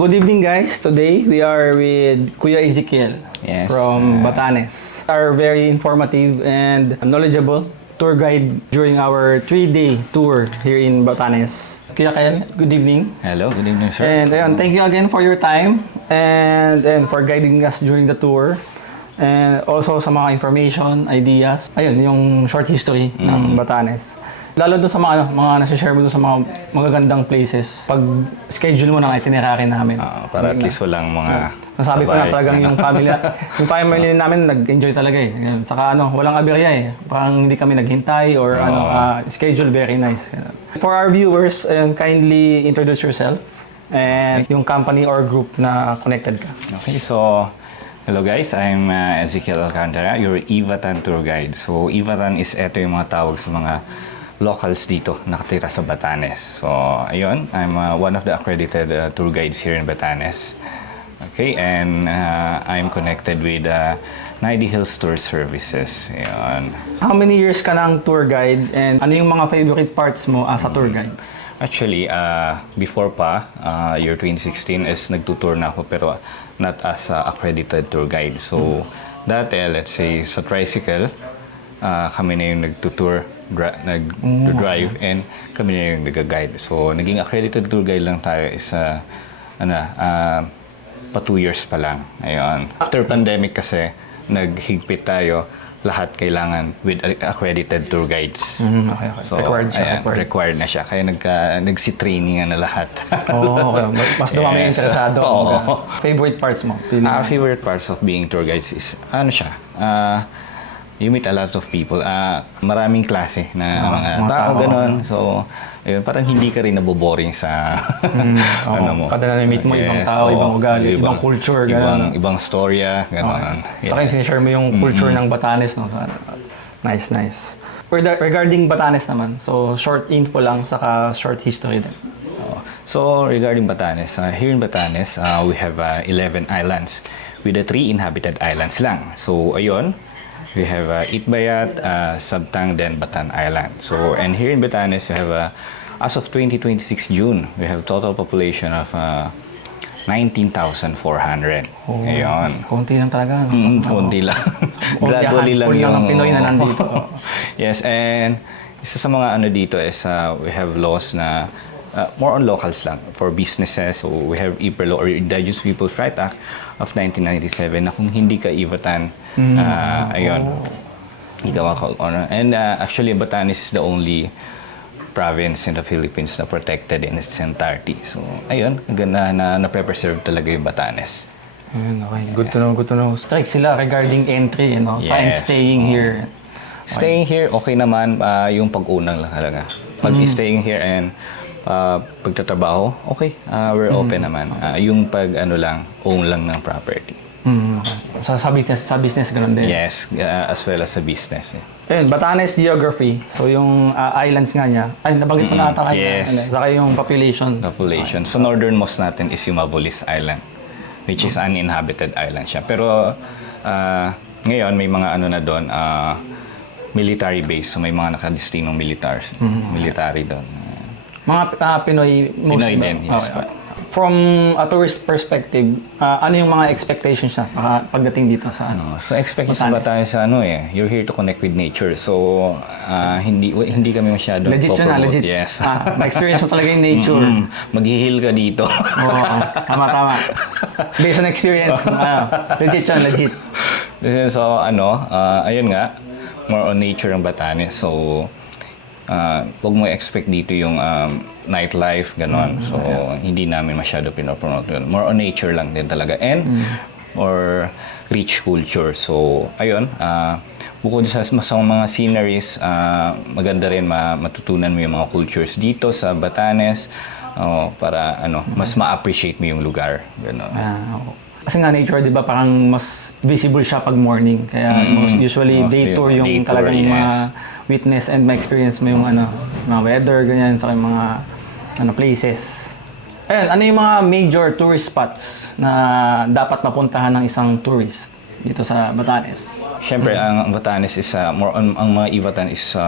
Good evening guys. Today we are with Kuya Ezekiel from Batanes. Are very informative and knowledgeable tour guide during our 3-day tour here in Batanes. Kuya Kel, good evening. Hello, good evening, sir. And ayun, thank you again for your time and for guiding us during the tour. And also sa mga information, ideas. Ayun, yung short history ng Batanes. Lalo doon sa mga nasi-share mo doon sa mga magagandang places. Pag schedule mo ng itinerary namin. Para at least walang mga Nasabi ko na talagang yung family namin nag-enjoy talaga eh. Ayun. Saka walang aberya eh. Parang hindi kami naghintay or schedule very nice. For our viewers, kindly introduce yourself and yung company or group na connected ka. Okay, so hello guys, I'm Ezekiel Alcantara, your Ivatan tour guide. So Ivatan is ito yung mga tawag sa mga locals dito nakatira sa Batanes. So ayun, I'm one of the accredited tour guides here in Batanes. Okay, and I'm connected with Naidi Hills Tour Services. Ayun. How many years ka ng tour guide and ano yung mga favorite parts mo as a tour guide? Actually, before pa, year 2016 is nagtutour na ako pero not as accredited tour guide. So, dati, let's say, sa tricycle, kami na yung nagtutour, nag-drive, and kami na yung nag-guide. So, naging accredited tour guide lang tayo is, pa 2 years pa lang. Ayun. After pandemic kasi, naghigpit tayo, lahat kailangan with accredited tour guides. Okay. So, Required siya. required na siya. Kaya nagsi-training na lahat. Okay. Mas dumami yung interesado. Oo. Favorite parts mo? Favorite parts of being tour guides is, you meet a lot of people. Maraming klase na mga tao, gano'n. So, ayun, parang hindi ka rin naboboring sa mo. Kada na-meet mo, ibang tao, ibang ugali, ibang culture, gano'n. Ibang storya, gano'n. Sa akin, sinishare mo yung culture ng Batanes, no? Nice. Regarding Batanes naman, so short info lang, saka short history din. So, regarding Batanes, here in Batanes, we have 11 islands with the 3 inhabited islands lang. So, ayun, we have Itbayat, Sabtang, then Batan Island. So, and here in Batanes, we have, as of 2026 June, we have total population of 19,400. Ayun. Konti lang talaga. Konti lang. Gradually lang yung ng Pinoy na nandito. Yes, and isa sa mga dito is we have laws na more on locals lang for businesses. So, we have IPRLO or Indigenous Peoples' Rights Act of 1997 na kung hindi ka Ivatan, ayun, hindi ka maka-honor. And actually, Batanes is the only province in the Philippines na protected in its entirety. So, ayun, ang ganda na na-preserve talaga yung Batanes. Okay. Good to know. Strict sila regarding entry, and staying here. Staying here, okay naman, yung pag-unang lang talaga. Pag-staying here and pagtatrabaho, okay, we're open naman. Yung own lang ng property. Okay. Sa business ganun din? Yes, as well as sa business. Ayun, Batanes geography. So yung islands nga niya, nabanggit mo na ata kanina. Yes. Saka yung population. So northernmost natin is yung Mabulis Island, which is uninhabited island siya. Pero ngayon may mga na doon, military base. So may mga nakadestinong military doon. Mga Pinoy Pinoy din, yes. Okay. From a tourist perspective, ano yung mga expectations na pagdating dito sa So expectations sa Batanes you're here to connect with nature. So hindi kami masyadong legit yun legit. Yes. Ma-experience mo talaga yung nature. Maghihil ka dito. Oo, tama. Based on experience, legit yun, legit. So ayun nga, more on nature ang Batanes. So huwag mo expect dito yung nightlife, ganon. So, hindi namin masyado pinopromote yun. More on nature lang din talaga. And, or rich culture. So, ayun, bukod sa mga sceneries, maganda rin matutunan mo yung mga cultures dito sa Batanes para mas ma-appreciate mo yung lugar. Ganon. Kasi nga nature, di ba, parang mas visible siya pag morning. Kaya usually day tour yung talagang witness and ma-experience mo yung mga weather, ganyan, sa mga places. Ayun, ano yung mga major tourist spots na dapat mapuntahan ng isang tourist dito sa Batanes? Siyempre, ang Batanes is more on, ang mga Ivatan is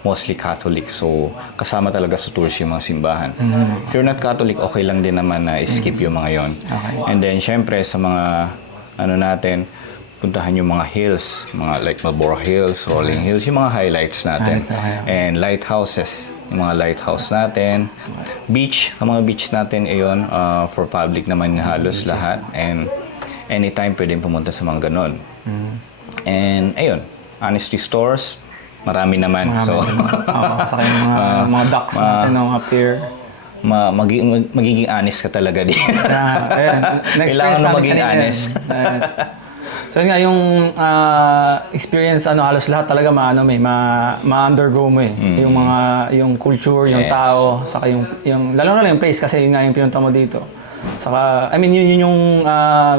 mostly Catholic. So, kasama talaga sa tours yung mga simbahan. If you're not Catholic, okay lang din naman na skip yung mga yon. Okay. And then, syempre, sa mga, ano natin, puntahan yung mga hills, mga like Marlborough Hills, Rolling Hills, yung mga highlights natin. And lighthouses, yung mga lighthouse natin. Beach, ang mga beach natin, ayun, for public naman halos lahat. And anytime pwedeng pumunta sa mga ganon. And ayun, honesty stores, marami naman. So, saka yung mga ducks natin, mga pier. magiging honest ka talaga din. Ayun, Kailangan na maging honest. So yun nga, yung experience, halos lahat talaga ma-undergo mo eh. Yung culture, yung Yes. tao, saka yung lalo na lang yung place kasi yun nga yung pinunta mo dito. Saka, yun yung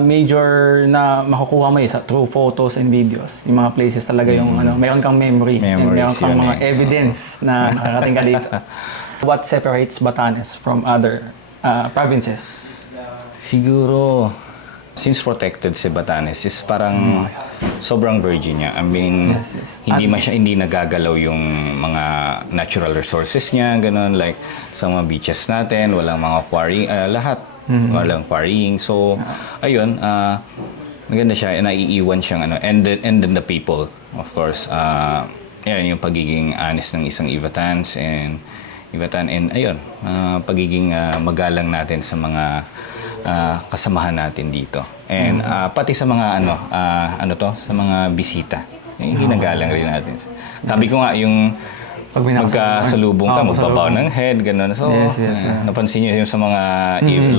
major na makukuha mo eh, through photos and videos. Yung mga places talaga yung, meron kang memory and meron kang mga evidence na nakarating ka dito. What separates Batanes from other provinces? Siguro, since protected si Batanes is parang sobrang virgin niya. Yes. Hindi nagagalaw yung mga natural resources niya, ganun, like sa mga beaches natin, walang mga quarrying, lahat, walang quarrying. So, ayun, maganda siya, naiiwan siyang and then the people, of course, yan yung pagiging honest ng isang Ivatans and ayun, pagiging magalang natin sa mga kasamahan natin dito. And pati sa mga sa mga bisita. Ginagalang rin natin. Sabi ko nga yung Pag may magkasalubong ka, magbabaw ng head, gano'n. So, Yes. napansin niyo yung sa mga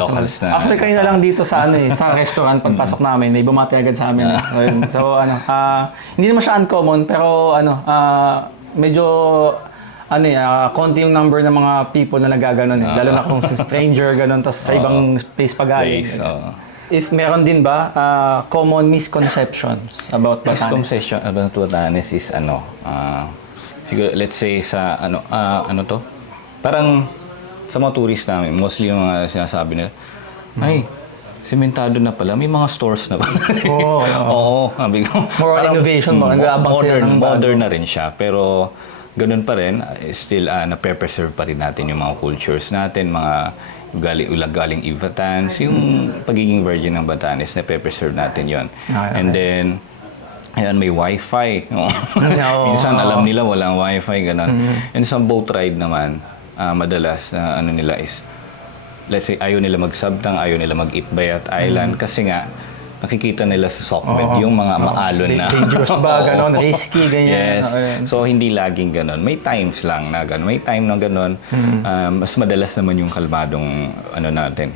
locals na... Actually, kayo na lang dito sa sa restaurant pagpasok namin, may bumati agad sa amin. Ayun. So, hindi naman siya uncommon, pero medyo konti yung number ng mga people na nagaganon eh. Lalo na kung stranger, ganon, tapos sa ibang place pa galing. If meron din ba common misconceptions about Batanes? Misconception about Batanes is siguro let's say sa parang sa mga tourist namin, mostly yung mga sinasabi nila, ay, sementado na pala, may mga stores na pala. Oo, sabi ko. More on innovation ba? Modern na rin siya, pero ganun pa rin, still na-preserve pa rin natin yung mga cultures natin, mga galing Ivatans, yung pagiging virgin ng Batanes, na-preserve natin yon. And then, ayan, may wifi. Minsan alam nila walang wifi, ganun. And sa boat ride naman, madalas, nila is, let's say, ayaw nila mag-subtang, ayaw nila mag-Itbay at Island, kasi nga, nakikita nila sa Sokmed yung mga maalon na. Dangerous ba, gano'n, risky, ganyan. Yes. So, hindi laging gano'n. May times lang na gano'n. May time na gano'n. Mas madalas naman yung kalmadong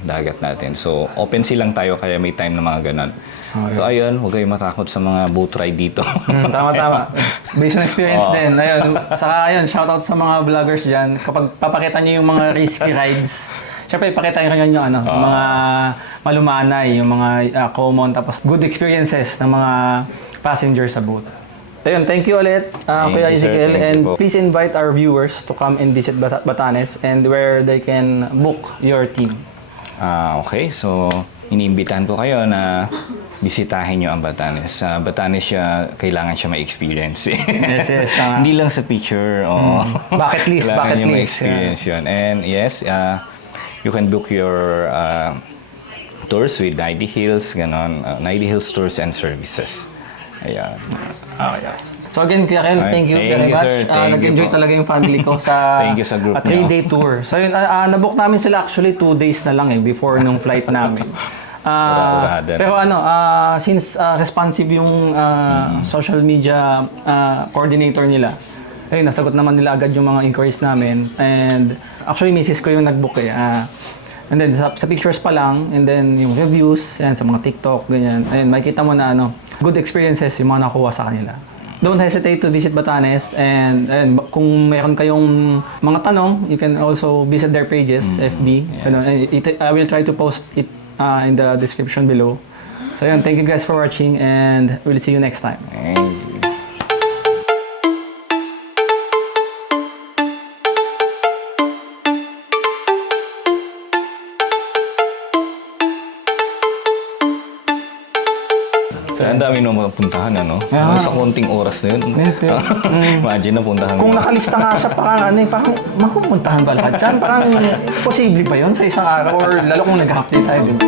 dagat natin. So, open silang tayo kaya may time na mga gano'n. So, ayun, huwag kayong matakot sa mga boat ride dito. Tama. Based on experience din. Ayun, saka ayun, shoutout sa mga vloggers dyan. Kapag papakita nyo yung mga risky rides, siyempre, ipakita nyo yung mga malumanay, yung mga common, tapos good experiences ng mga passengers sa boat. Ayun, thank you ulit, Kuya Ezekiel. And please invite our viewers to come and visit Batanes and where they can book your team. Okay, so iniimbitahan ko kayo na bisitahin nyo ang Batanes. Sa Batanes kailangan siya ma-experience. Yes, tama. Hindi lang sa picture. Bucket list. Ma-experience yun. And yes, you can book your tours with Naidi Hills, ganon. Naidi Hills Tours and Services. Ayan. So again, Kuya Kel, thank you very much. Nag-enjoy talaga yung family ko sa Thank you sa group 3-day tour. So yun, nabook namin sila actually 2 days na lang before nung flight namin. Pero since responsive yung social media coordinator nila, ayun, nasagot naman nila agad yung mga inquiries namin. And actually, misis ko yung nag-book and then sa pictures pa lang, and then yung reviews, yan, sa mga TikTok, ganyan. Ayun, makikita mo na good experiences yung mga nakuha sa kanila. Don't hesitate to visit Batanes, and kung meron kayong mga tanong, you can also visit their pages, FB. Yes. I will try to post it in the description below. So yun, thank you guys for watching, and we'll see you next time. So Kaya ang dami nung mapuntahan, ano? Yeah. Sa konting oras na yun. Imagine na puntahan Kung mo. nakalista nga sa parang mapupuntahan ba lahat yan? Parang posible ba yun sa isang araw? Or lalo kung nag-half day tayo, di ba?